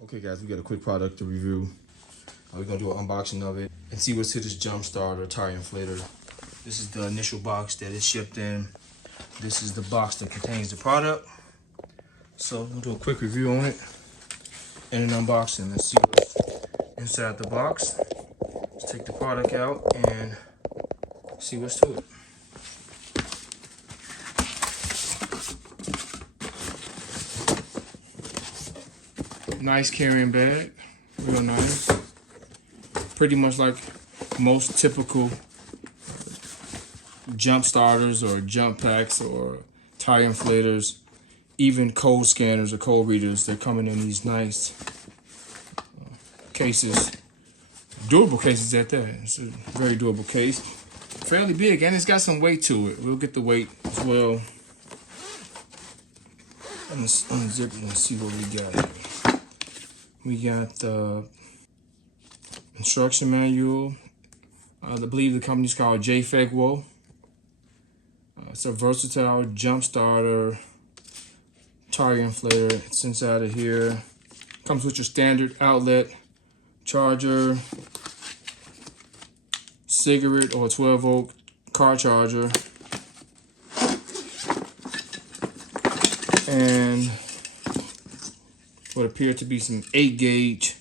Okay guys, we got a quick product to review. We're gonna do an unboxing of it and see what's to this jump starter tire inflator. This is the initial box that is shipped in. This is the box that contains the product. So we'll do a quick review on it and an unboxing. Let's see what's inside the box. Let's take the product out and see what's to it. Nice carrying bag, real nice. Pretty much like most typical jump starters or jump packs or tire inflators, even code scanners or code readers. They're coming in these nice cases, durable cases at that. It's a very durable case, fairly big, and it's got some weight to it. We'll get the weight as well. Let's unzip it and see what we got here. We got the instruction manual. I believe the company's called JF.EGWO. It's a versatile jump starter tire inflator. It's inside of here. Comes with your standard outlet, charger, cigarette or 12-volt car charger, and what appear to be some 8-gauge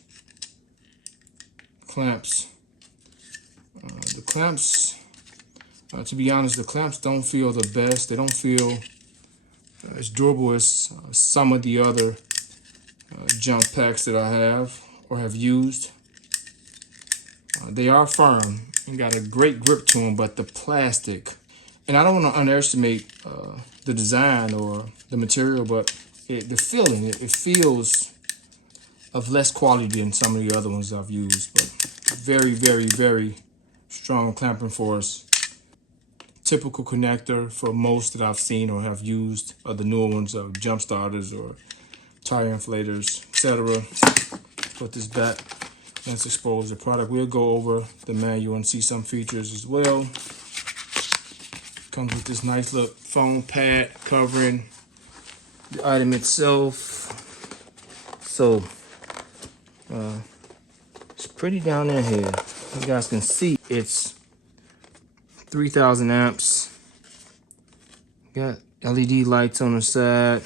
clamps. The clamps, to be honest, the clamps don't feel the best. They don't feel as durable as some of the other jump packs that I have or have used. They are firm and got a great grip to them, but the plastic, and I don't want to underestimate the design or the material, but the feeling, it feels of less quality than some of the other ones I've used, but very, very, very strong clamping force. Typical connector for most that I've seen or have used of the newer ones of jump starters or tire inflators, etc. Put this back. Let's expose the product. We'll go over the manual and see some features as well. Comes with this nice little foam pad covering the item itself. So it's pretty down in here. You guys can see it's 3,000 amps. Got LED lights on the side.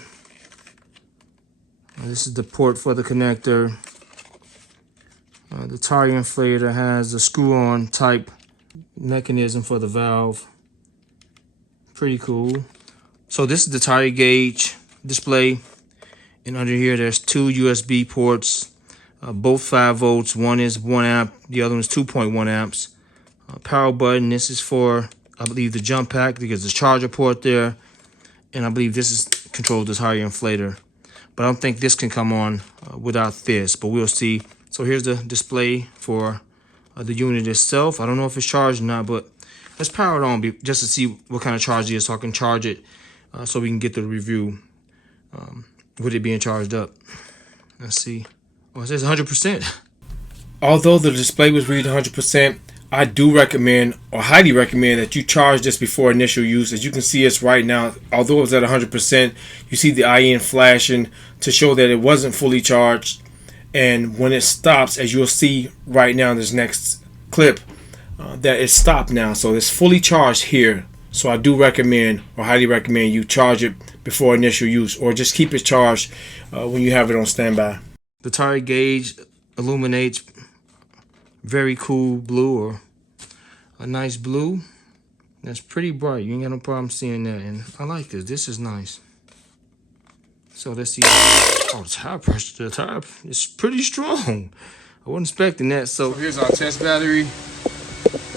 This is the port for the connector. The tire inflator has a screw-on type mechanism for the valve. Pretty cool. So this is the tire gauge display, and under here there's two USB ports, both 5 volts. One is 1 amp, the other one is 2.1 amps. Power button. This is for, I believe, the jump pack because there's a charger port there, and I believe this is controls the tire inflator. But I don't think this can come on without this, but we'll see. So here's the display for the unit itself. I don't know if it's charged or not, but let's power it on just to see what kind of charge it is so I can charge it so we can get the review with it being charged up. Let's see. Oh, it says 100%. Although the display was reading 100%, I do recommend or highly recommend that you charge this before initial use. As you can see, it's right now, although it was at 100%, you see the IN flashing to show that it wasn't fully charged. And when it stops, as you'll see right now in this next clip, that it stopped now. So it's fully charged here. So I do recommend or highly recommend you charge it before initial use, or just keep it charged when you have it on standby. The tire gauge illuminates very cool blue, or a nice blue. That's pretty bright. You ain't got no problem seeing that, and I like this. This is nice. So let's see. Oh, the tire pressure. The tire is pretty strong. I wasn't expecting that. So here's our test battery.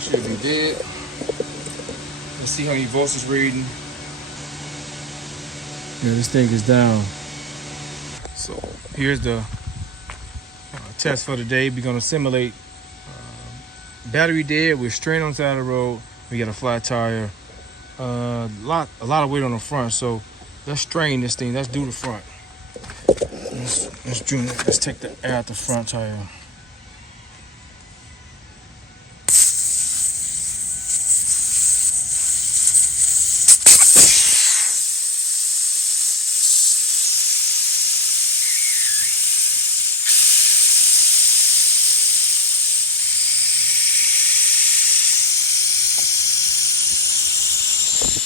Should be dead. Let's see how many volts it's reading. Yeah, this thing is down. So here's the test for the day. We're gonna simulate battery dead. We're straight on the side of the road. We got a flat tire. A lot of weight on the front. So let's strain this thing. Let's do the front. Let's take the air out the front tire.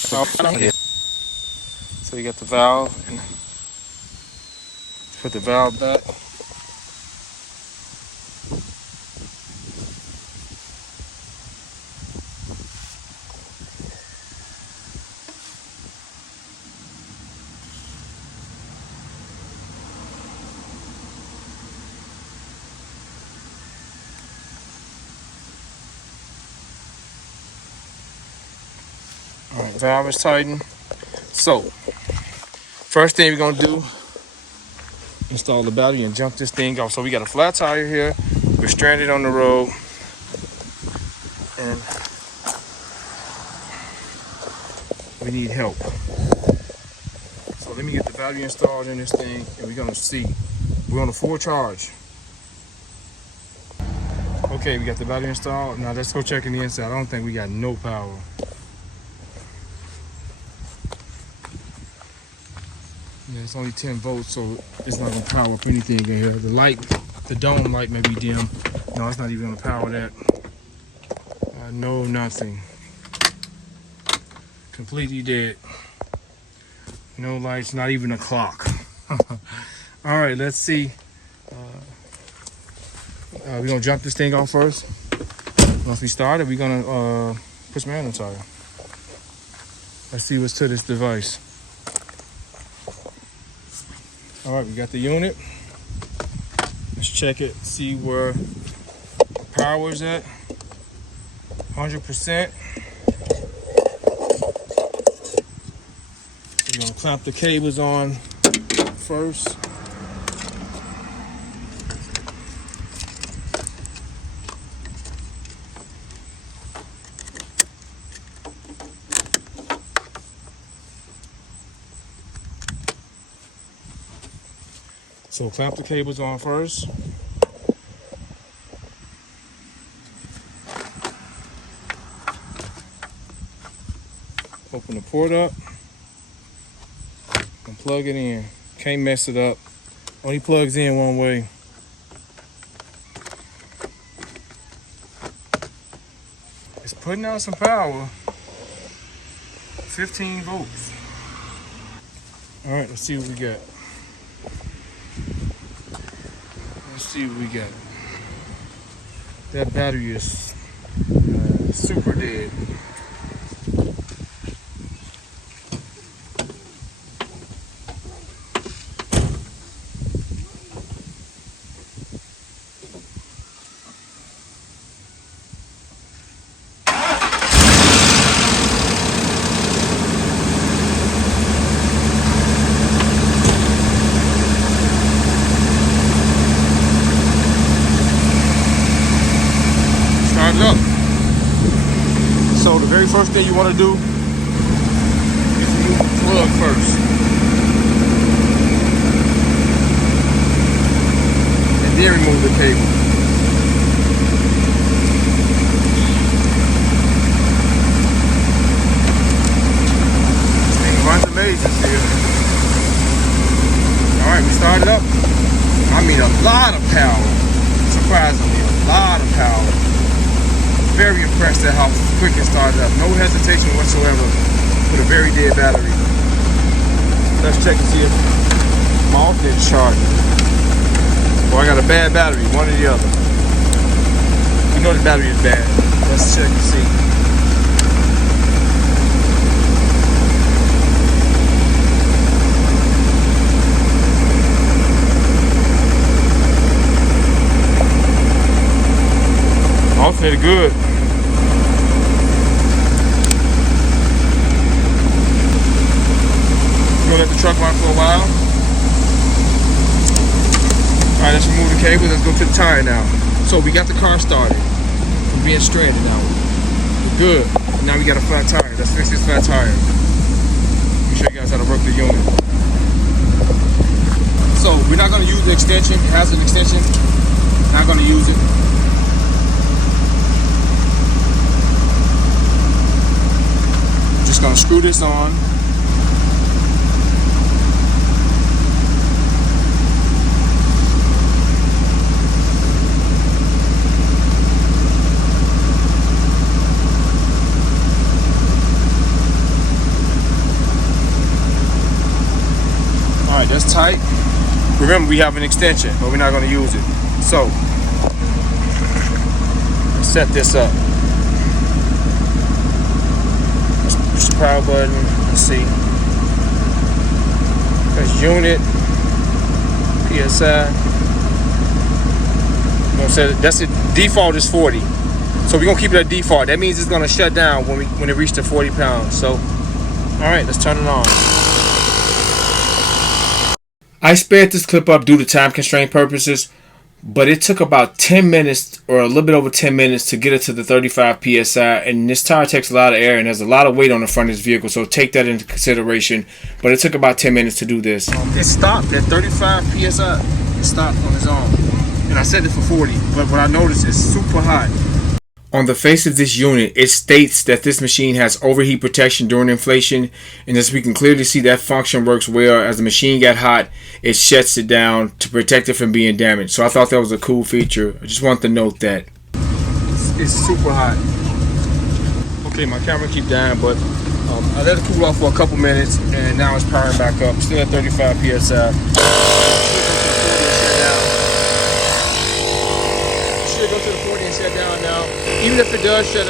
So you got the valve, and put the valve back. All right, valve is tightened. So, first thing we're gonna do, install the battery and jump this thing off. So we got a flat tire here. We're stranded on the road, and we need help. So let me get the battery installed in this thing, and we're gonna see. We're on a full charge. Okay, we got the battery installed. Now let's go check in the inside. I don't think we got no power. Yeah, it's only 10 volts, so it's not gonna power up anything in here. The light, the dome light may be dim. No, it's not even gonna power that. No, nothing. Completely dead. No lights, not even a clock. All right, let's see. We're gonna jump this thing off first. Once we start it, we're gonna put some air in the tire. Let's see what's to this device. All right, we got the unit. Let's check it, see where power is at. 100%. We're gonna clamp the cables on first. So clamp the cables on first. Open the port up and plug it in. Can't mess it up. Only plugs in one way. It's putting out some power. 15 volts. All right, let's see what we got. Let's see what we got. That battery is super dead. Up. So the very first thing you want to do is remove the plug first, and then remove the cable. This thing runs amazing here. All right, we started up. I mean, a lot of power. Surprisingly, a lot of power. Very impressed at how quick it started up. No hesitation whatsoever with a very dead battery. Let's check and see if my alternate is charging. Or I got a bad battery, one or the other. We know the battery is bad. Let's check and see. Alternate good. Let the truck run for a while. All right, let's remove the cable. Let's go to the tire now. So we got the car started. We're being stranded now. We're good. And now we got a flat tire. Let's fix this flat tire. Let me show you guys how to work the unit. So we're not going to use the extension. It has an extension. Not going to use it. Just going to screw this on. That's tight. Remember, we have an extension, but we're not going to use it. So, let's set this up. Let's push the power button. Let's see. Press unit, PSI. That's it. Default is 40. So we're gonna keep it at default. That means it's gonna shut down when it reaches the 40 pounds. So, all right, let's turn it on. I sped this clip up due to time constraint purposes, but it took about 10 minutes or a little bit over 10 minutes to get it to the 35 PSI, and this tire takes a lot of air and there's a lot of weight on the front of this vehicle, so take that into consideration. But it took about 10 minutes to do this. It stopped at 35 PSI. It stopped on its own. And I set it for 40, but what I noticed is super hot. On the face of this unit, it states that this machine has overheat protection during inflation, and as we can clearly see, that function works well. As the machine got hot, it shuts it down to protect it from being damaged. So I thought that was a cool feature. I just wanted to note that. It's super hot. Okay, my camera keep dying, but I let it cool off for a couple minutes, and now it's powering back up. Still at 35 PSI. Go to the 40 and shut down now. Even if it does shut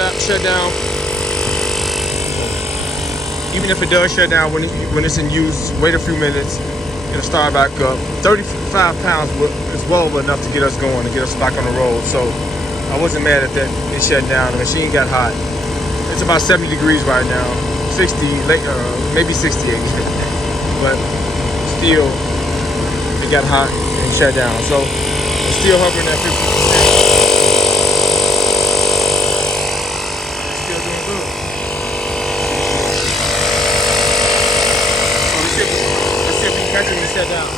down, when it's in use, wait a few minutes, it'll start back up. 35 pounds is well over enough to get us going, to get us back on the road. So I wasn't mad at that. It shut down. The machine got hot. It's about 70 degrees right now, 60, maybe 68, but still, it got hot and shut down. So it's still hovering at 50%. Shut down.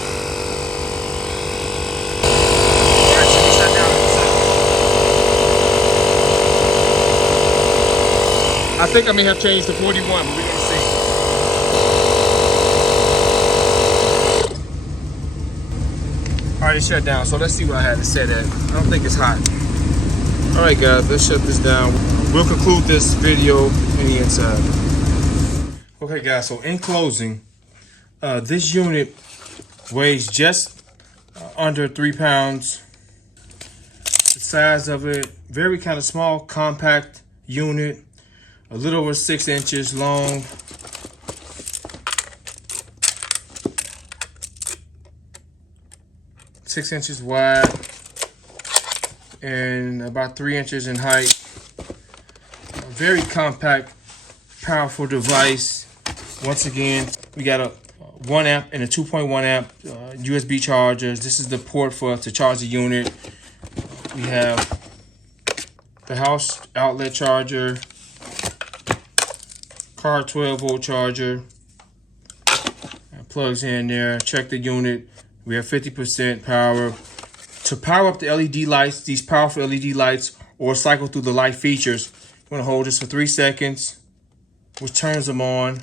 Actually, shut down. I think I may have changed to 41, but we're gonna see. All right, it shut down. So let's see what I had to set at. I don't think it's hot. All right, guys, let's shut this down. We'll conclude this video in the inside. Okay, guys. So in closing, this unit weighs just under 3 pounds. The size of it, very kind of small, compact unit, a little over 6 inches long. Six inches wide and about 3 inches in height. A very compact, powerful device. Once again, we got a 1 amp and a 2.1 amp USB chargers. This is the port to charge the unit. We have the house outlet charger, car 12-volt charger. Plugs in there. Check the unit. We have 50% power. To power up the LED lights, these powerful LED lights, or cycle through the light features, you want to hold this for 3 seconds, which turns them on.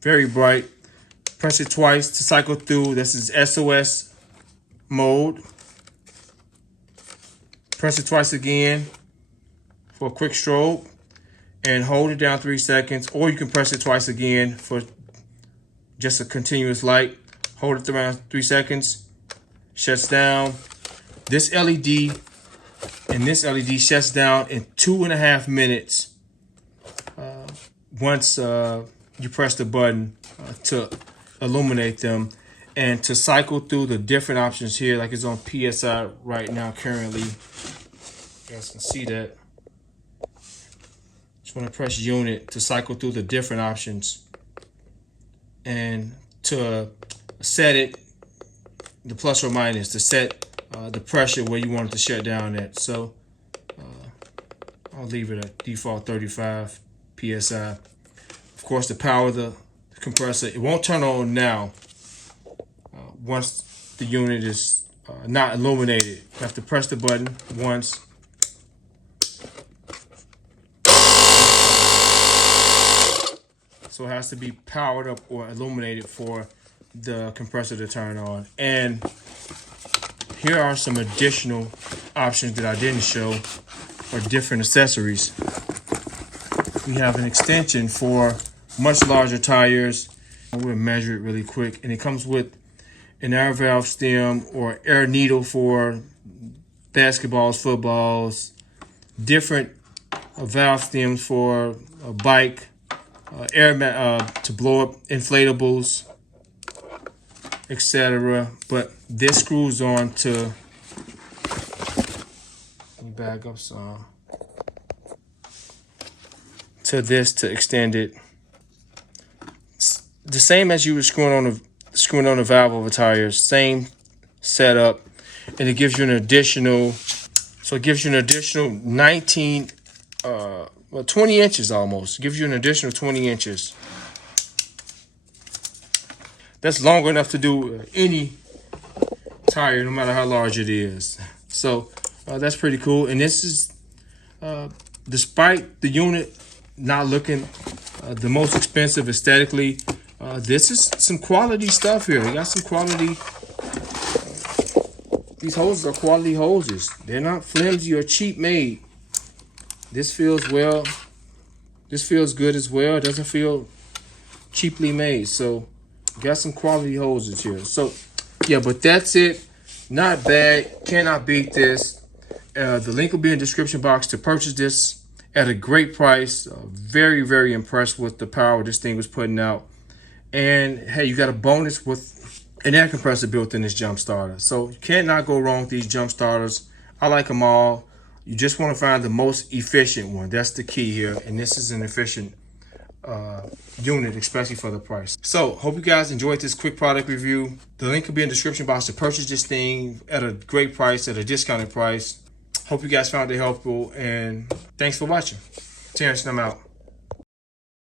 Very bright. Press it twice to cycle through. This is SOS mode. Press it twice again for a quick strobe and hold it down 3 seconds, or you can press it twice again for just a continuous light. Hold it around 3 seconds, shuts down. This LED and this LED shuts down in 2.5 minutes once you press the button to illuminate them, and to cycle through the different options here, like it's on PSI right now currently. You guys can see that. Just want to press unit to cycle through the different options, and to set it, the plus or minus, to set the pressure where you want it to shut down at. So I'll leave it at default 35 PSI. Of course, to power the compressor, it won't turn on now once the unit is not illuminated. You have to press the button once. So it has to be powered up or illuminated for the compressor to turn on. And here are some additional options that I didn't show, or different accessories. We have an extension for much larger tires. We'll measure it really quick, and it comes with an air valve stem or air needle for basketballs, footballs, different valve stems for a bike, to blow up inflatables, etc. But this screws on to, let me back up some, to this to extend it. It's the same as you were screwing on the valve of a tire, same setup, and it gives you an additional, so it gives you an additional 20 inches almost. It gives you an additional 20 inches. That's long enough to do any tire, no matter how large it is. So that's pretty cool. And this is, despite the unit not looking the most expensive aesthetically, this is some quality stuff here. You got some quality. These hoses are quality hoses. They're not flimsy or cheap made. This feels well. This feels good as well. It doesn't feel cheaply made. So got some quality hoses here. So yeah, but that's it. Not bad. Cannot beat this. The link will be in the description box to purchase this at a great price. Very, very impressed with the power this thing was putting out. And hey, you got a bonus with an air compressor built in this jump starter. So you cannot go wrong with these jump starters. I like them all. You just want to find the most efficient one. That's the key here. And this is an efficient unit, especially for the price. So hope you guys enjoyed this quick product review. The link will be in the description box to purchase this thing at a great price, at a discounted price. Hope you guys found it helpful, and thanks for watching. Terrence, and I'm out.